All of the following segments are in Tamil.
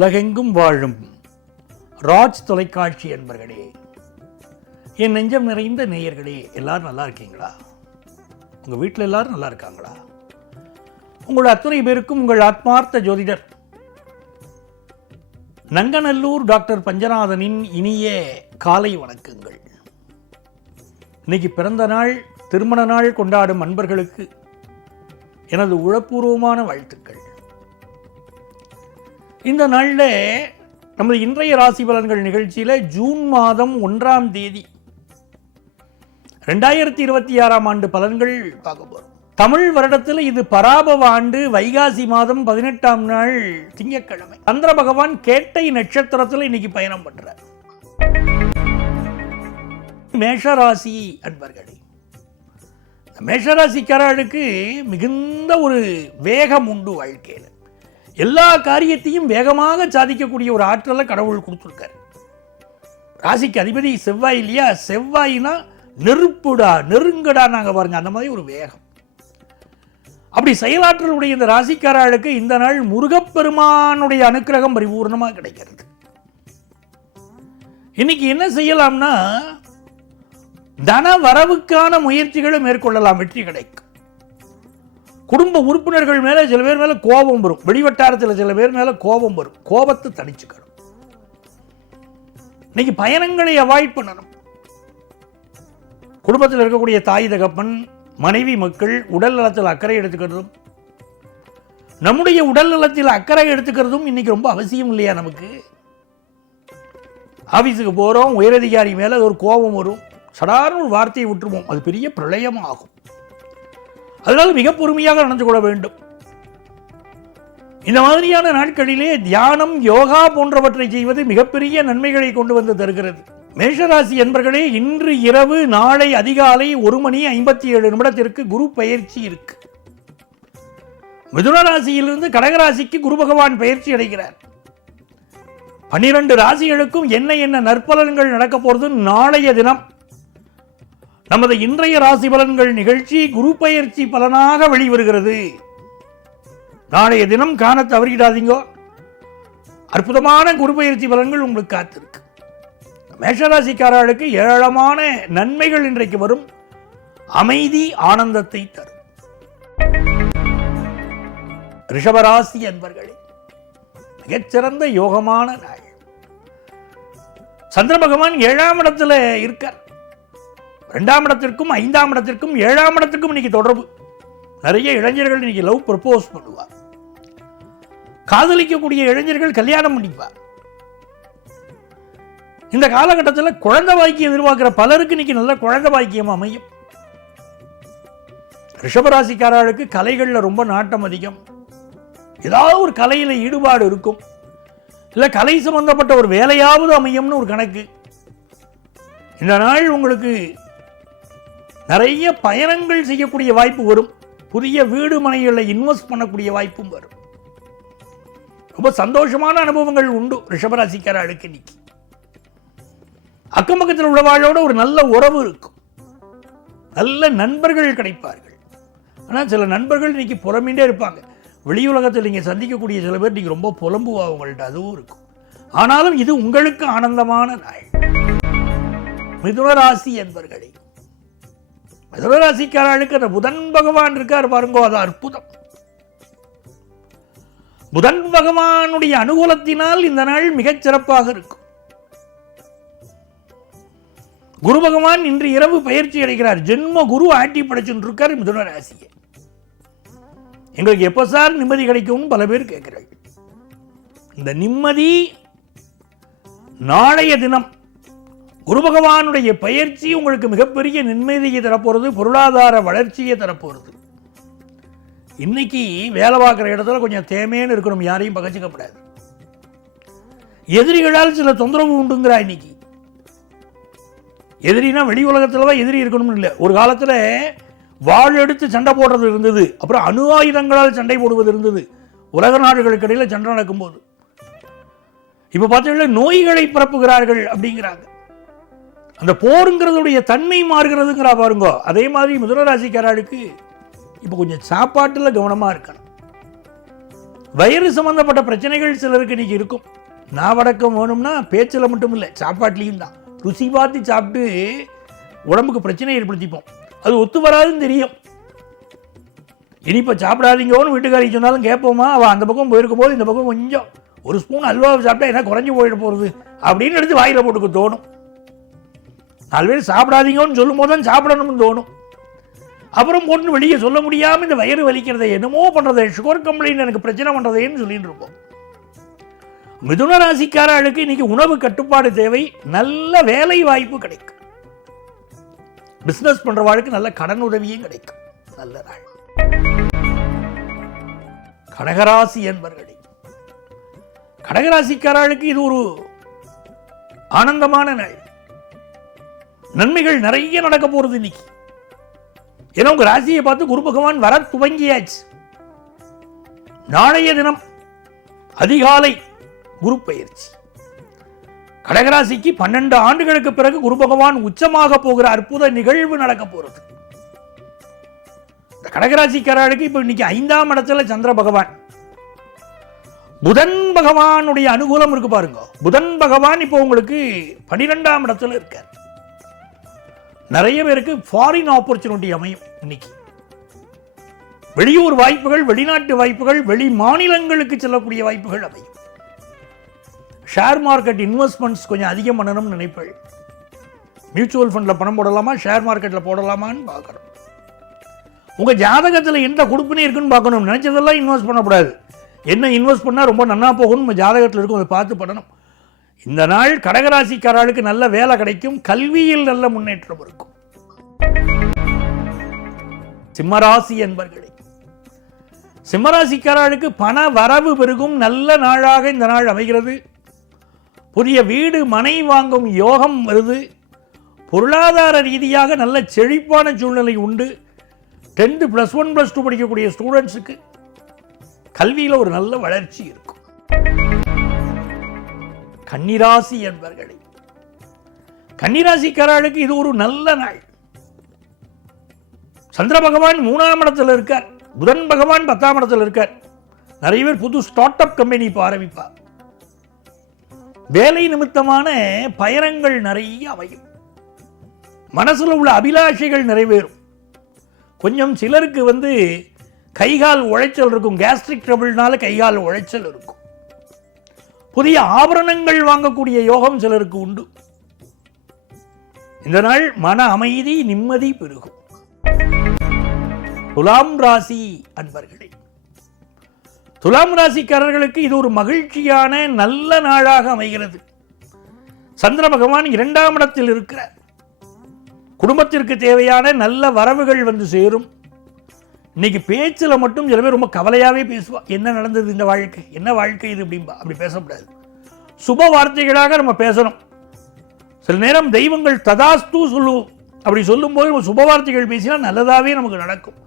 உலகெங்கும் வாழும் ராஜ் தொலைக்காட்சி என்பர்களே, என் நெஞ்சம் நிறைந்த நேயர்களே, எல்லாரும் நல்லா இருக்கீங்களா? உங்கள் வீட்டில் எல்லாரும் நல்லா இருக்காங்களா? உங்கள் அத்தனை பேருக்கும் உங்கள் ஆத்மார்த்த ஜோதிடர் நங்கநல்லூர் டாக்டர் பஞ்சநாதனின் இனிய காலை வணக்கங்கள். இன்னைக்கு பிறந்த நாள், திருமண நாள் கொண்டாடும் அன்பர்களுக்கு எனது உளப்பூர்வமான வாழ்த்துக்கள். இந்த நாளில் நமது இன்றைய ராசி பலன்கள் நிகழ்ச்சியில் ஜூன் மாதம் 1ஆம் தேதி 2026ஆம் ஆண்டு பலன்கள் பார்க்க போகிறோம். தமிழ் வருடத்தில் இது பராபவ ஆண்டு, வைகாசி மாதம் 18ஆம் நாள் திங்கட்கிழமை. சந்திர பகவான் கேட்டை நட்சத்திரத்தில் இன்னைக்கு பயணம் பண்றார். மேஷராசி அன்பர்களே, மேஷராசிக்காரர்களுக்கு மிகுந்த ஒரு வேகம் உண்டு. வாழ்க்கையில் எல்லா காரியத்தையும் வேகமாக சாதிக்கக்கூடிய ஒரு ஆற்றலை கடவுள் கொடுத்துருக்கார். ராசிக்கு அதிபதி செவ்வாய் இல்லையா? செவ்வாய்னா நெருப்புடா, நெருங்கடா நாங்கள் பாருங்க, அந்த மாதிரி ஒரு வேகம். அப்படி செயலாற்றலுடைய இந்த ராசிக்காரர்களுக்கு இந்த நாள் முருகப்பெருமானுடைய அனுக்கிரகம் பரிபூர்ணமாக கிடைக்கிறது. இன்னைக்கு என்ன செய்யலாம்னா, தன வரவுக்கான முயற்சிகளை மேற்கொள்ளலாம், வெற்றி கிடைக்கும். குடும்ப உறுப்பினர்கள் மேலே சில பேர் மேலே கோபம் வரும், வெளிவட்டாரத்தில் சில பேர் மேலே கோபம் வரும். கோபத்தை தணிச்சுக்கணும். இன்னைக்கு பயணங்களை அவாய்ட் பண்ணணும். குடும்பத்தில் இருக்கக்கூடிய தாய் தகப்பன், மனைவி, மக்கள் உடல் நலத்தில் அக்கறை எடுத்துக்கிறதும், நம்முடைய உடல் நலத்தில் அக்கறை எடுத்துக்கிறதும் இன்னைக்கு ரொம்ப அவசியம் இல்லையா? நமக்கு ஆபீஸுக்கு போகிறோம், உயரதிகாரி மேலே ஒரு கோபம் வரும், சடார்னு ஒரு வார்த்தையை விட்டுருவோம், அது பெரிய பிரளயம் ஆகும். அதனால் மிக பொறுமையாக நடந்து கொள்ள வேண்டும். இந்த மாதிரியான நாட்களிலே தியானம், யோகா போன்றவற்றை செய்வது மிகப்பெரிய நன்மைகளை கொண்டு வந்து தருகிறது. மேஷராசி என்பர்களே, இன்று இரவு நாளை அதிகாலை 1:57 குரு பயிற்சி இருக்கு. மிதுன ராசியிலிருந்து கடகராசிக்கு குரு பகவான் பயிற்சி அடைகிறார். 12 ராசிகளுக்கும் என்ன நற்பலன்கள் நடக்க போறது நாளைய தினம் நமது இன்றைய ராசி பலன்கள் நிகழ்ச்சி குரு பயிற்சி பலனாக வெளிவருகிறது. நாளைய தினம் காண தவறிடாதீங்க. அற்புதமான குரு பயிற்சி பலன்கள் உங்களுக்கு காத்திருக்கு. மேஷராசிக்காரர்களுக்கு ஏராளமான நன்மைகள் இன்றைக்கு வரும். அமைதி, ஆனந்தத்தை தரும். ரிஷபராசி அன்பர்களே, மிகச்சிறந்த யோகமான நாள். சந்திர பகவான் 7ஆம் இடத்துல இருக்கார். 2ஆம் இடத்திற்கும் 5ஆம் இடத்திற்கும் 7ஆம் இடத்திற்கும் இன்னைக்கு தொடர்பு. நிறைய இளைஞர்கள் இன்னைக்கு லவ் ப்ரப்போஸ் பண்ணுவார். காதலிக்கக்கூடிய இளைஞர்கள் கல்யாணம் பண்ணிப்பார். இந்த காலகட்டத்தில் குழந்தை பாக்கியம் எதிர்பார்க்கிற பலருக்கு இன்னைக்கு நல்ல குழந்தை பாக்கியம் அமையும். ரிஷபராசிக்காரர்களுக்கு கலைகளில் ரொம்ப நாட்டம் அதிகம். ஏதாவது ஒரு கலையில் ஈடுபாடு இருக்கும். இல்லை கலை சம்பந்தப்பட்ட ஒரு வேலையாவது அமையும்னு ஒரு கணக்கு. இந்த நாள் உங்களுக்கு நிறைய பயணங்கள் செய்யக்கூடிய வாய்ப்பு வரும். புதிய வீடு மனைகளில் இன்வெஸ்ட் பண்ணக்கூடிய வாய்ப்பும் வரும். ரொம்ப சந்தோஷமான அனுபவங்கள் உண்டு ரிஷபராசிக்காரர்களுக்கு. இன்னைக்கு அக்கம் பக்கத்தில் உள்ளவாழோட ஒரு நல்ல உறவு இருக்கும். நல்ல நண்பர்கள் கிடைப்பார்கள். ஆனால் சில நண்பர்கள் இன்னைக்கு புலம்பின்றே இருப்பாங்க. வெளியுலகத்தில் நீங்கள் சந்திக்கக்கூடிய சில பேர் இன்னைக்கு ரொம்ப புலம்புவா, உங்கள்கிட்ட அதுவும் இருக்கும். ஆனாலும் இது உங்களுக்கு ஆனந்தமான நாள். மிதுனராசி என்பர்களே, மிதுனராசிக்காரர்களுக்கு அந்த புதன் பகவான் இருக்கார் பாருங்கோ, அது அற்புதம். புதன் பகவானுடைய அனுகூலத்தினால் இந்த நாள் மிகச் சிறப்பாக இருக்கும். குரு பகவான் இன்று இரவு பயிற்சி அடைகிறார். ஜென்ம குரு ஆட்டி படைச்சுட்டு இருக்கார் மிதுன ராசியை. எங்களுக்கு எப்ப சார் நிம்மதி கிடைக்கும் பல பேர் கேட்கிறார்கள். இந்த நிம்மதி நாளைய தினம் குரு பகவானுடைய பயிற்சி உங்களுக்கு மிகப்பெரிய நிம்மதியை தரப்போறது, பொருளாதார வளர்ச்சியை தரப்போறது. இன்னைக்கு வேலை பார்க்குற இடத்துல கொஞ்சம் தேமேன்னு இருக்கணும், யாரையும் பகச்சிக்கப்படாது. எதிரிகளால் சில தொந்தரவு உண்டுங்கிறா. இன்னைக்கு எதிரினா வெளி உலகத்தில் தான் எதிரி இருக்கணும்னு இல்லை. ஒரு காலத்தில் வாள் எடுத்து சண்டை போடுறது இருந்தது, அப்புறம் அணு ஆயுதங்களால் சண்டை போடுவது இருந்தது. உலக நாடுகளுக்கு இடையில் சண்டை நடக்கும்போது இப்போ பார்த்தீங்கன்னா நோய்களை பரப்புகிறார்கள் அப்படிங்கிறாங்க. அந்த போருங்கிறதுடைய தன்மை மாறுகிறதுங்கிறா பாருங்க. அதே மாதிரி மிதுன ராசிக்காரர்களுக்கு இப்போ கொஞ்சம் சாப்பாட்டில் கவனமாக இருக்கணும். வயிறு சம்பந்தப்பட்ட பிரச்சனைகள் சிலருக்கு இன்னைக்கு இருக்கும். நாவடக்கம் வேணும்னா பேச்சில் மட்டும் இல்லை, சாப்பாட்லேயும் தான். ருசி பார்த்து சாப்பிட்டு உடம்புக்கு பிரச்சனை ஏற்படுத்திப்போம். அது ஒத்து வராதுன்னு தெரியும். இனிப்போ சாப்பிடாதீங்கன்னு வீட்டுக்காரி சொன்னாலும் கேட்போமா? அவள் அந்த பக்கம் போயிருக்கும் போது இந்த பக்கம் கொஞ்சம் ஒரு ஸ்பூன் அல்வாவை சாப்பிட்டா என்ன குறைஞ்சி போயிட போகிறது அப்படின்னு எடுத்து வாயில் போட்டுக்க தோணும். 4 பேர் சாப்பிடாதீங்கன்னு சொல்லும் போது தான் சாப்பிடணும்னு தோணும். அப்புறம் போட்டு வெளியே சொல்ல முடியாமல் இந்த வயிறு வலிக்கிறதை என்னமோ பண்ணுறதை, சுகர் கம்ப்ளைண்ட் எனக்கு பிரச்சனை பண்ணுறதைன்னு சொல்லிட்டு இருப்போம். மிதுன ராசிக்காரர்களுக்கு இன்னைக்கு உணவு கட்டுப்பாடு தேவை. நல்ல வேலை வாய்ப்பு கிடைக்கும். பிசினஸ் பண்றவாளுக்கு நல்ல கடன் உதவியும் கிடைக்கும். நல்ல நாள். கடகராசி என்பர்களே, கடகராசிக்காரர்களுக்கு இது ஒரு ஆனந்தமான நாள். நன்மைகள் நிறைய நடக்க போறது இன்னைக்கு. ஏன்னா உங்க ராசியை பார்த்து குரு பகவான் வர துவங்கியாச்சு. நாளைய தினம் அதிகாலை குரு பயிற்சி. கடகராசிக்கு 12 ஆண்டுகளுக்கு பிறகு குரு பகவான் உச்சமாக போகிற அற்புத நிகழ்வு நடக்க போறது. கடகராசிக்காரர்களுக்கு இப்ப இன்னைக்கு 5ஆம் இடத்துல சந்திர பகவான், புதன் பகவானுடைய அனுகூலம் இருக்கு பாருங்க. புதன் பகவான் இப்போ உங்களுக்கு 12ஆம் இடத்துல இருக்கார். நிறைய பேருக்கு ஃபாரின் ஆப்பர்ச்சுனிட்டி அமையும். இன்னைக்கு வெளியூர் வாய்ப்புகள், வெளிநாட்டு வாய்ப்புகள், வெளி மாநிலங்களுக்கு செல்லக்கூடிய வாய்ப்புகள் அமையும். ஷேர் மார்க்கெட் இன்வெஸ்ட்மெண்ட்ஸ் கொஞ்சம் அதிகம் பண்ணணும்னு நினைப்பேன். மியூச்சுவல் ஃபண்டில் பணம் போடலாமா, ஷேர் மார்க்கெட்டில் போடலாமான்னு பார்க்கணும். உங்கள் ஜாதகத்தில் எந்த கொடுப்புனே இருக்குன்னு பார்க்கணும். நினைச்சதெல்லாம் இன்வெஸ்ட் பண்ணக்கூடாது. என்ன இன்வெஸ்ட் பண்ணால் ரொம்ப நன்னா போகணும் நம்ம ஜாதகத்தில் இருக்கும், அதை பார்த்து பண்ணணும். இந்த நாள் கடகராசிக்காரர்களுக்கு நல்ல வேலை கிடைக்கும். கல்வியில் நல்ல முன்னேற்றம் இருக்கும். சிம்மராசி என்பர்களே, சிம்மராசிக்காரர்களுக்கு பண வரவு பெருகும். நல்ல நாளாக இந்த நாள் அமைகிறது. புதிய வீடு மனை வாங்கும் யோகம் வருது. பொருளாதார ரீதியாக நல்ல செழிப்பான சூழ்நிலை உண்டு. 10th +1 +2 படிக்கக்கூடிய ஸ்டூடெண்ட்ஸுக்கு கல்வியில் ஒரு நல்ல வளர்ச்சி இருக்கும். கன்னிராசி என்பர்களே, கன்னிராசிக்காரர்களுக்கு இது ஒரு நல்ல நாள். சந்திர பகவான் 3ஆம் இடத்துல இருக்கார். புதன் பகவான் 10ஆம் இடத்துல இருக்கார். நிறைய பேர் புது ஸ்டார்ட் அப் கம்பெனி இப்போ ஆரம்பிப்பார். வேலை நிமித்தமான பயணங்கள் நிறைய அமையும். மனசுல உள்ள அபிலாஷைகள் நிறைவேறும். கொஞ்சம் சிலருக்கு கைகால் உழைச்சல் இருக்கும். கேஸ்ட்ரிக் ட்ரபிள்னால கைகால் உழைச்சல் இருக்கும். புதிய ஆபரணங்கள் வாங்கக்கூடிய யோகம் சிலருக்கு உண்டு. இந்த நாள் மன அமைதி, நிம்மதி பெருகும். துலாம் ராசி அன்பர்களே, துலாம் ராசிக்காரர்களுக்கு இது ஒரு மகிழ்ச்சியான நல்ல நாளாக அமைகிறது. சந்திர பகவான் 2ஆம் இடத்தில் இருக்கிறார். குடும்பத்திற்கு தேவையான நல்ல வரவுகள் சேரும். இன்னைக்கு பேச்சில் மட்டும் சில பேர் ரொம்ப கவலையாகவே பேசுவா. என்ன நடந்தது இந்த வாழ்க்கை, என்ன வாழ்க்கை இது அப்படின்பா. அப்படி பேசக்கூடாது. சுப வார்த்தைகளாக நம்ம பேசணும். சில நேரம் தெய்வங்கள் ததாஸ்து சொல்லுவோம். அப்படி சொல்லும்போது நம்ம சுப வார்த்தைகள் பேசினா நல்லதாகவே நமக்கு நடக்கும்.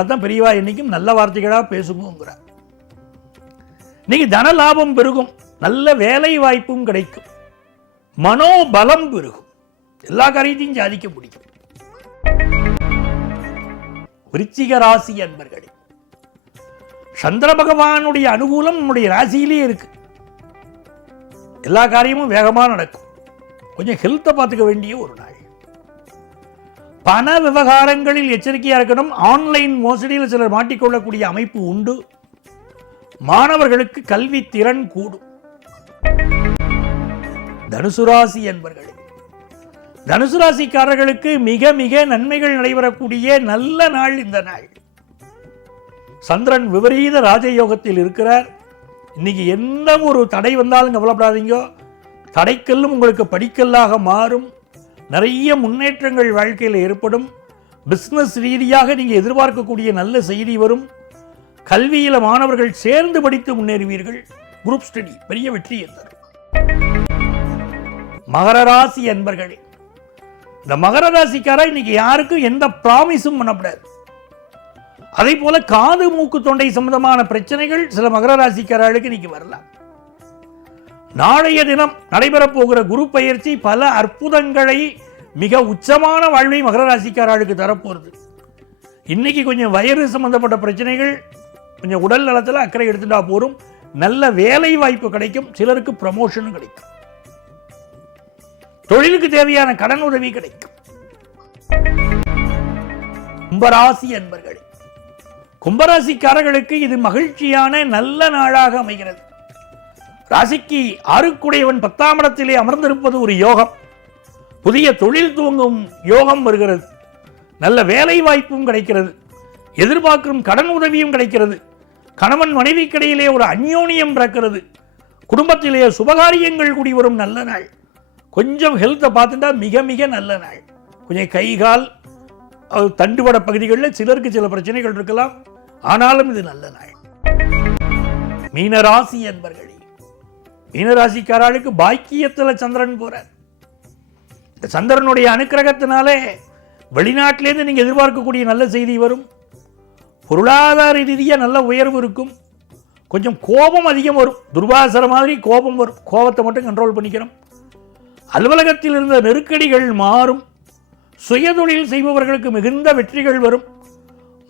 அதான் பெரியவா என்னைக்கும் நல்ல வார்த்தைகளாக பேசுங்கிறார். இன்னைக்கு தன லாபம் பெருகும். நல்ல வேலை வாய்ப்பும் கிடைக்கும். மனோபலம் பெருகும். எல்லா காரியத்தையும் சாதிக்க முடியும். விருச்சிக ராசி அன்பர்களே, சந்திர பகவானுடைய அனுகூலம் நம்முடைய ராசியிலேயே இருக்கு. எல்லா காரியமும் வேகமாக நடக்கும். கொஞ்சம் ஹெல்த்தை பார்த்துக்க வேண்டிய ஒரு நாள். பண விவகாரங்களில் எச்சரிக்கையாக இருக்கணும். ஆன்லைன் மோசடியில் சிலர் மாட்டிக்கொள்ளக்கூடிய அமைப்பு உண்டு. மாணவர்களுக்கு கல்வி திறன் கூடும். தனுசு ராசி என்பர்களே, தனுசு ராசிக்காரர்களுக்கு மிக மிக நன்மைகள் நடைபெறக்கூடிய நல்ல நாள் இந்த நாள். சந்திரன் விபரீத ராஜயோகத்தில் இருக்கிறார். இன்னைக்கு எந்த ஒரு தடை வந்தாலும் கவலைப்படாதீங்க. தடைக்கல்லும் உங்களுக்கு படிக்கல்லாக மாறும். நிறைய முன்னேற்றங்கள் வாழ்க்கையில் ஏற்படும். பிஸ்னஸ் ரீதியாக நீங்கள் எதிர்பார்க்கக்கூடிய நல்ல செய்தி வரும். கல்வியில் மாணவர்கள் சேர்ந்து படித்து முன்னேறுவீர்கள். குரூப் ஸ்டடி பெரிய வெற்றியை தரும். மகர ராசி அன்பர்களே, இந்த மகர ராசிக்காரா இன்னைக்கு யாருக்கும் எந்த ப்ராமிஸும் பண்ணப்படாது. அதே போல காது மூக்கு தொண்டை சம்பந்தமான பிரச்சனைகள் சில மகர ராசிக்காரர்களுக்கு இன்னைக்கு வரலாம். நாளைய தினம் நடைபெறப் போகிற குரு பயிற்சி பல அற்புதங்களை, மிக உச்சமான வாழ்வை மகர ராசிக்காரர்களுக்கு தரப்போகிறது. இன்னைக்கு கொஞ்சம் வயிறு சம்பந்தப்பட்ட பிரச்சனைகள் கொஞ்சம் உடல் நலத்தில் அக்கறை எடுத்துட்டா போரும். நல்ல வேலை வாய்ப்பு கிடைக்கும், சிலருக்கு ப்ரமோஷனும் கிடைக்கும், தொழிலுக்கு தேவையான கடன் உதவி கிடைக்கும். கும்பராசி அன்பர்களே, கும்பராசிக்காரர்களுக்கு இது மகிழ்ச்சியான நல்ல நாளாக அமைகிறது. ராசிக்கு 6 10ஆம் இடத்திலே அமர்ந்திருப்பது ஒரு யோகம். புதிய தொழில் துவங்கும் யோகம் வருகிறது. நல்ல வேலை வாய்ப்பும் கிடைக்கிறது. எதிர்பார்க்கும் கடன் உதவியும் கிடைக்கிறது. கணவன் மனைவிக்கிடையிலே ஒரு அந்யோன்யம் பிறக்கிறது. குடும்பத்திலே சுபகாரியங்கள் கூடி வரும் நல்ல நாள். கொஞ்சம் ஹெல்த்தை பார்த்துட்டா மிக மிக நல்ல நாள். கொஞ்சம் கை கால் தண்டுவட பகுதிகளில் சிலருக்கு சில பிரச்சனைகள் இருக்கலாம், ஆனாலும் இது நல்ல நாள். மீனராசி என்பர்களே, மீனராசிக்காரர்களுக்கு பாக்கியத்தில் சந்திரன் போறார். இந்த சந்திரனுடைய அனுக்கிரகத்தினாலே வெளிநாட்டிலேருந்து நீங்க எதிர்பார்க்கக்கூடிய நல்ல செய்தி வரும். பொருளாதார ரீதியாக நல்ல உயர்வு இருக்கும். கொஞ்சம் கோபம் அதிகம் வரும், துர்வாசர மாதிரி கோபம் வரும். கோபத்தை மட்டும் கண்ட்ரோல் பண்ணிக்கிறோம். அலுவலகத்தில் இருந்த நெருக்கடிகள் மாறும். சுயதொழில் செய்பவர்களுக்கு மிகுந்த வெற்றிகள் வரும்.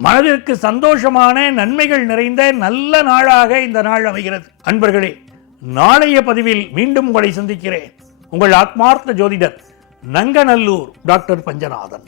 மனதிற்கு சந்தோஷமான நன்மைகள் நிறைந்த நல்ல நாளாக இந்த நாள் அமைகிறது. அன்பர்களே, நாளைய பதிவில் மீண்டும் உங்களை சந்திக்கிறேன். உங்கள் ஆத்மார்த்த ஜோதிடர் நங்கநல்லூர் டாக்டர் பஞ்சநாதன்.